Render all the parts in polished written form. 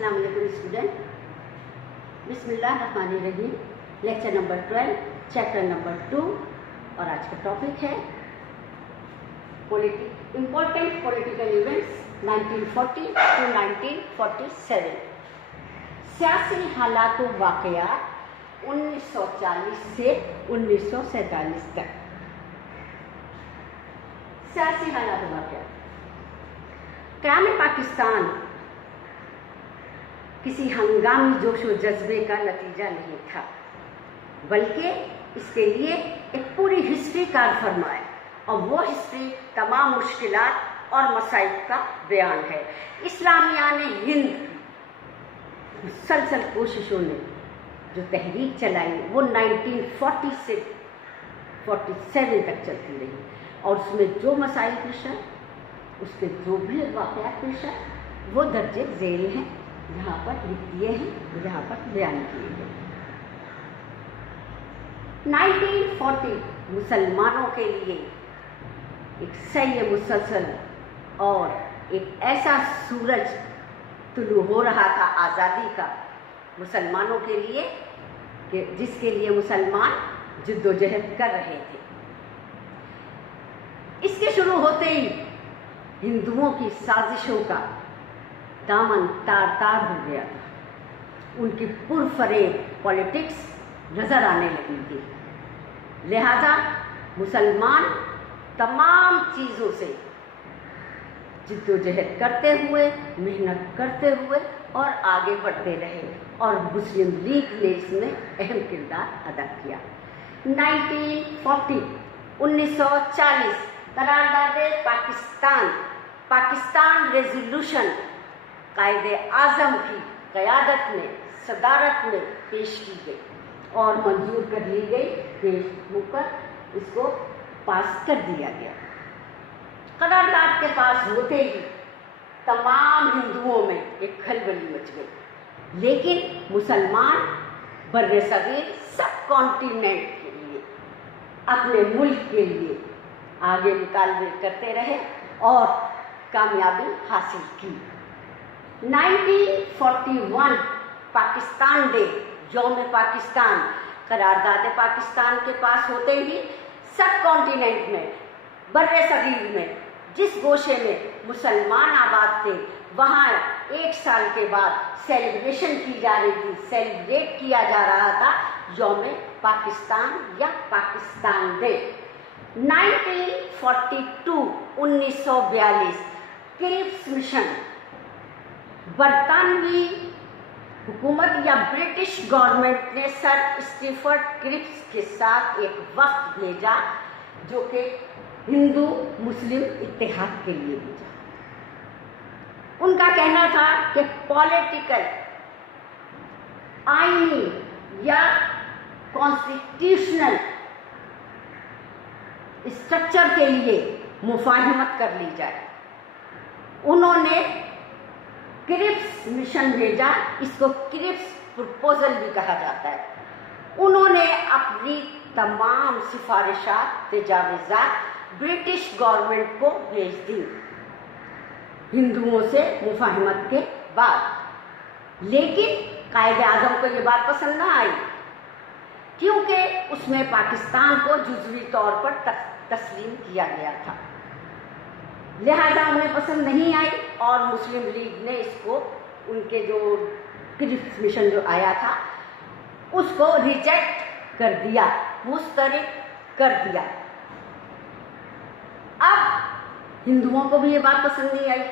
السلام علیکم اسٹوڈنٹ. بسم اللہ الرحمن الرحیم. لیکچر نمبر 12 چیپٹر نمبر 2 اور آج کا ٹاپک ہے امپورٹنٹ پولیٹیکل ایونٹس 1940 to 1947. سیاسی حالات و واقعات 1940 سے 1947 تک. سیاسی حالات و واقعات. قیام پاکستان کسی ہنگامی جوش و جذبے کا نتیجہ نہیں تھا، بلکہ اس کے لیے ایک پوری ہسٹری کار فرما ہے، اور وہ ہسٹری تمام مشکلات اور مصائب کا بیان ہے. اسلامیہ نے ہند مسلسل کوششوں نے جو تحریک چلائی وہ 1940 سے 47 تک چلتی رہی، اور اس میں جو مسائل پیش آئے، اس کے جو بھی واقعات پیش آئے وہ درجے ذیل ہیں، جہاں پر لکھ دیے ہیں، جہاں پر بیان کیے گئے. 1940 مسلمانوں کے لیے ایک سیر مسلسل اور ایک ایسا سورج طلوع ہو رہا تھا آزادی کا مسلمانوں کے لیے کہ جس کے لیے مسلمان جد و جہد کر رہے تھے. اس کے شروع ہوتے ہی ہندوؤں کی سازشوں کا دامن تار تار ہو گیا تھا. ان کی پرفریب پالیٹکس نظر آنے لگی تھی، لہذا مسلمان تمام چیزوں سے جد و جہد کرتے ہوئے، محنت کرتے ہوئے اور آگے بڑھتے رہے، اور مسلم لیگ نے اس میں اہم کردار ادا کیا. 1940 قرارداد پاکستان ریزولوشن قائد اعظم کی قیادت میں، صدارت میں پیش کی گئی اور منظور کر لی گئی، پیش ہو کر اس کو پاس کر دیا گیا. قرارداد کے پاس ہوتے ہی تمام ہندوؤں میں ایک کھلبلی مچ گئی، لیکن مسلمان بر صغیر سب کانٹیننٹ کے لیے، اپنے ملک کے لیے آگے مطالبے کرتے رہے اور کامیابی حاصل کی. 1941 پاکستان ڈے، یوم پاکستان، قرارداد پاکستان کے پاس ہوتے ہی سب کانٹیننٹ میں، بر صغیر میں جس گوشے میں مسلمان آباد تھے، وہاں ایک سال کے بعد سیلیبریشن کی جا رہی تھی، سیلیبریٹ کیا جا رہا تھا یوم پاکستان یا پاکستان ڈے. 1942 کرپس مشن، برطانوی حکومت یا برٹش گورنمنٹ نے سر اسٹیفرڈ کرپس کے ساتھ ایک وفد بھیجا جو کہ ہندو مسلم اتحاد کے لیے بھیجا. ان کا کہنا تھا کہ پولیٹیکل، آئینی یا کانسٹیٹیوشنل اسٹرکچر کے لیے مفاہمت کر لی جائے. انہوں نے کرپس مشن بھیجا، اس کو کرپس پرپوزل بھی کہا جاتا ہے. انہوں نے اپنی تمام سفارشات، تجاویزات برٹش گورنمنٹ کو بھیج دی ہندوؤں سے مفاہمت کے بعد، لیکن قائد اعظم کو یہ بات پسند نہ آئی، کیونکہ اس میں پاکستان کو جزوی طور پر تسلیم کیا گیا تھا، لہذا انہیں پسند نہیں آئی، اور مسلم لیگ نے اس کو، ان کے جو کرپس مشن جو آیا تھا اس کو ریجیکٹ کر دیا، مسترد کر دیا. اب ہندوؤں کو بھی یہ بات پسند نہیں آئی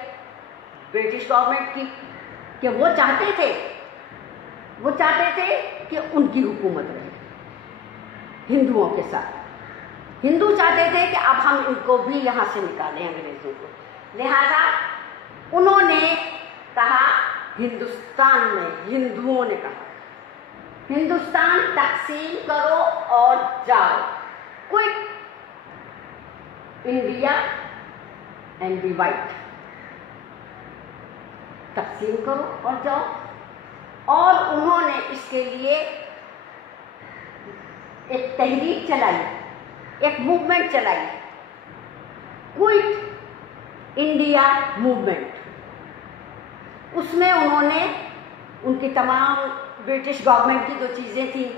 برٹش گورنمنٹ کی، کہ وہ چاہتے تھے کہ ان کی حکومت رہے ہندوؤں کے ساتھ. ہندو چاہتے تھے کہ اب ہم ان کو بھی یہاں سے نکالیں، انگریزوں کو. لہذا انہوں نے کہا، ہندوستان میں ہندوؤں نے کہا ہندوستان تقسیم کرو اور جاؤ، کوئٹ انڈیا اینڈ ڈیوائڈ، تقسیم کرو اور جاؤ. اور انہوں نے اس کے لیے ایک تحریک چلائی، ایک موومنٹ چلائی، کوئٹ انڈیا موومنٹ. اس میں انہوں نے ان کی تمام برٹش گورنمنٹ کی جو چیزیں تھیں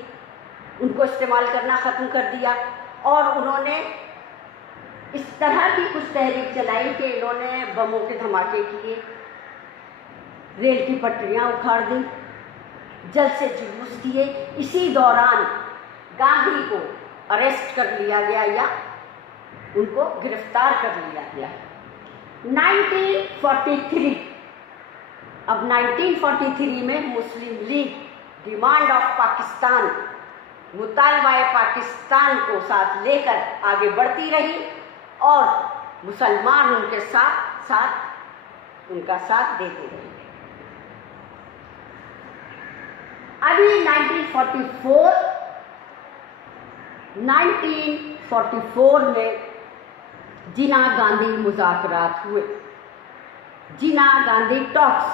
ان کو استعمال کرنا ختم کر دیا، اور انہوں نے اس طرح کی کچھ تحریک چلائی کہ انہوں نے بموں کے دھماکے کیے، ریل کی پٹریاں اکھاڑ دیں، جلد سے جلوس کیے۔ اسی دوران گاندھی کو اریسٹ کر لیا گیا یا ان کو گرفتار کر لیا گیا۔ 1943 اب 1943 میں مسلم لیگ ڈیمانڈ آف پاکستان، مطالبہ پاکستان کو ساتھ لے کر آگے بڑھتی رہی، اور مسلمان ان کے ساتھ ان کا ساتھ دیتے رہے۔ ابھی 1944 میں جنا گاندھی مذاکرات ہوئے، جنا گاندھی ٹاکس۔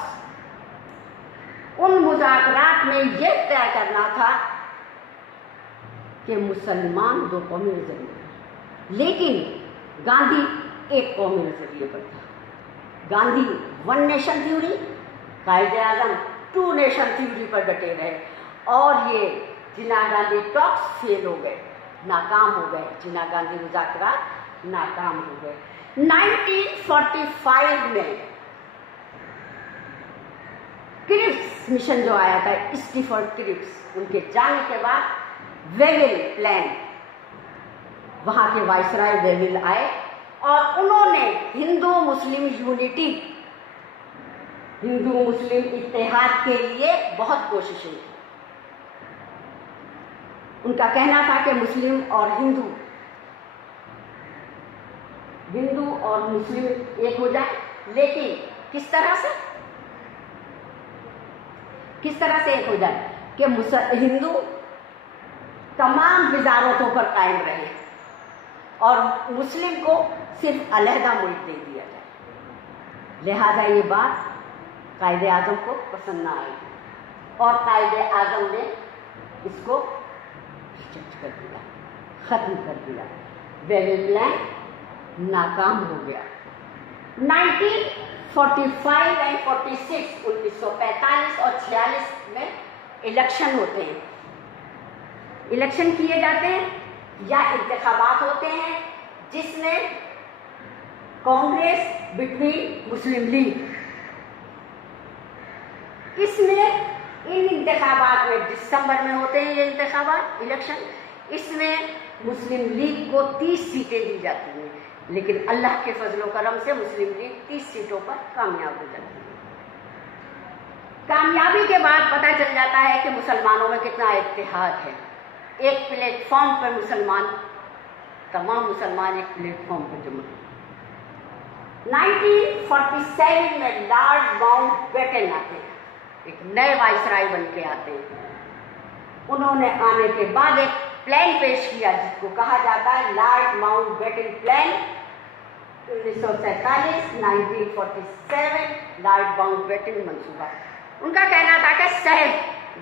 ان مذاکرات میں یہ طے کرنا تھا کہ مسلمان دو قومی نظریے، لیکن گاندھی ایک قومی نظریے پر تھا۔ Gandhi one nation theory, Quaid Azam to nation theory پر ڈٹے رہے، اور یہ جنا گاندھی ٹاکس فیل ہو گئے، ناکام ہو گئے، جنا گاندھی مذاکرات ناکام ہو گئے۔ 1945 میں کرپس مشن جو آیا تھا، اسٹیفرڈ کرپس، ان کے جانے کے بعد ویول پلان، وہاں کے وائسرائے ویول آئے، اور انہوں نے ہندو مسلم یونٹی، ہندو مسلم اتحاد کے لیے بہت کوششیں کی۔ ان کا کہنا تھا کہ مسلم اور ہندو اور مسلم ایک ہو جائیں، لیکن کس طرح سے ایک ہو جائے کہ ہندو تمام وزارتوں پر قائم رہے اور مسلم کو صرف علیحدہ ملک دے دیا جائے۔ لہذا یہ بات قائد اعظم کو پسند نہ آئی، اور قائد اعظم نے اس کو ریجیکٹ کر دیا، ختم کر دیا۔ ویول پلان ناکام ہو گیا۔ 1945 اور 46 1945 اور 46 میں الیکشن ہوتے ہیں، الیکشن کیے جاتے ہیں یا انتخابات ہوتے ہیں، جس میں کانگریس بٹوین مسلم لیگ، اس میں ان انتخابات میں دسمبر میں ہوتے ہیں یہ انتخابات، الیکشن، اس میں مسلم لیگ کو 30 سیٹیں دی جاتی ہیں، لیکن اللہ کے فضل و کرم سے مسلم لیگ 30 سیٹوں پر کامیاب ہو جاتی ہے۔ کامیابی کے بعد پتہ چل جاتا ہے کہ مسلمانوں میں کتنا اتحاد ہے، ایک پلیٹ فارم پر تمام مسلمان ایک پلیٹ فارم پر جمع۔ 1947 میں لارڈ ماؤنٹ بیٹن آتے ہیں، ایک نئے وائسرائے بن کے آتے ہیں۔ انہوں نے آنے کے بعد ایک پلان پیش کیا جس کو کہا جاتا ہے lord Mountbatten plan. 1947 1947 lord Mountbatten منصوبہ، ان کا کہنا تھا کہ صحب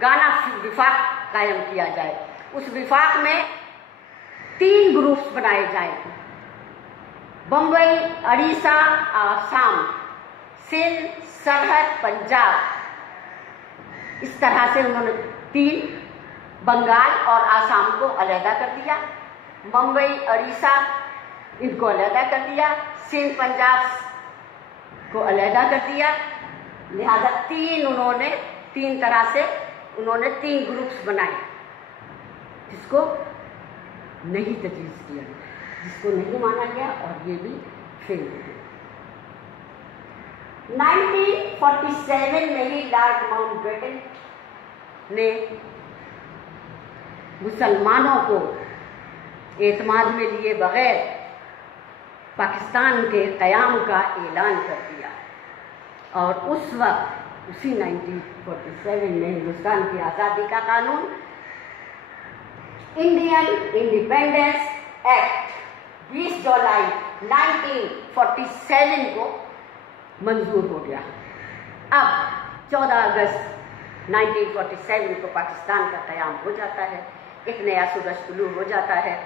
گانا وفاق قائم کیا جائے، اس وفاق میں 3 گروپس بنائے جائیں، بمبئی، اڑیسہ، آسام، سندھ، سرحد، پنجاب، اس طرح سے انہوں نے 3، بنگال اور آسام کو علیحدہ کر دیا، بمبئی، اڑیسہ ان کو علیحدہ کر دیا، سندھ، پنجاب کو علیحدہ کر دیا۔ لہذا 3 طرح سے انہوں نے 3 گروپس بنائے، جس کو نہیں تجویز کیا، جس کو نہیں مانا گیا، اور یہ بھی فیل ہو گیا۔ 1947 میں ہی لارڈ ماؤنٹ بیٹن نے مسلمانوں کو اعتماد میں لیے بغیر پاکستان کے قیام کا اعلان کر دیا، اور اس وقت اسی 1947 میں ہندوستان کی آزادی کا قانون انڈین انڈیپینڈنس ایکٹ 20 جولائی 1947 کو منظور ہو گیا۔ اب 14 اگست 1947 کو پاکستان کا قیام ہو جاتا ہے، ایک نیا سورج طلوع ہو جاتا ہے۔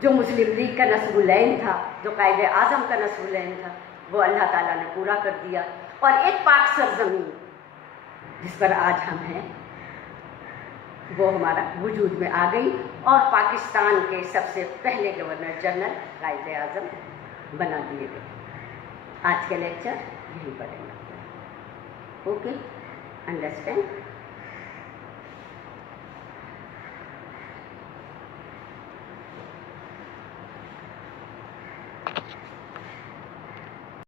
جو مسلم لیگ کا نصب العین تھا، جو قائد اعظم کا نصب العین تھا، وہ اللہ تعالیٰ نے پورا کر دیا، اور ایک پاک سرزمین جس پر آج ہم ہیں، وہ ہمارا وجود میں آ گئی اور پاکستان کے سب سے پہلے گورنر جنرل قائد اعظم بنا دیے گئے۔ آج کا لیکچر یہیں پر ہے۔ Okay, understand?